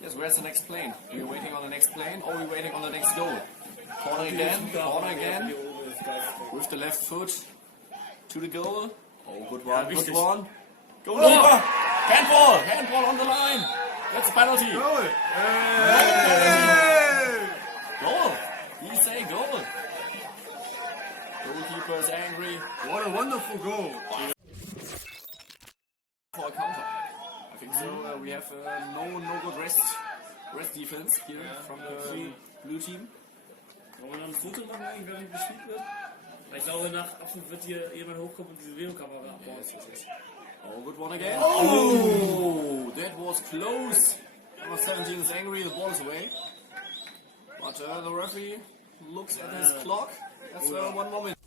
Yes, where's the next plane? Are you waiting on the next plane or are we waiting on the next goal? Corner again. With the left foot to the goal. Oh, good one, good one. Goalkeeper! Handball on the line. That's a penalty. Goal! Goal! You say goal. Goalkeeper is angry. What a wonderful goal! For a counter. I think so. We have no good rest defense here from the blue team. Wollen wir noch ein Foto machen, eigentlich, während gespielt wird? Weil ich glaube, nach Abschluss wird hier jemand hochkommen und diese Videokamera abbauen. Yes. Oh, good one again. Oh, that was close. Number 17 is angry, the ball is away. But the referee looks at his clock. That's 1 more minute.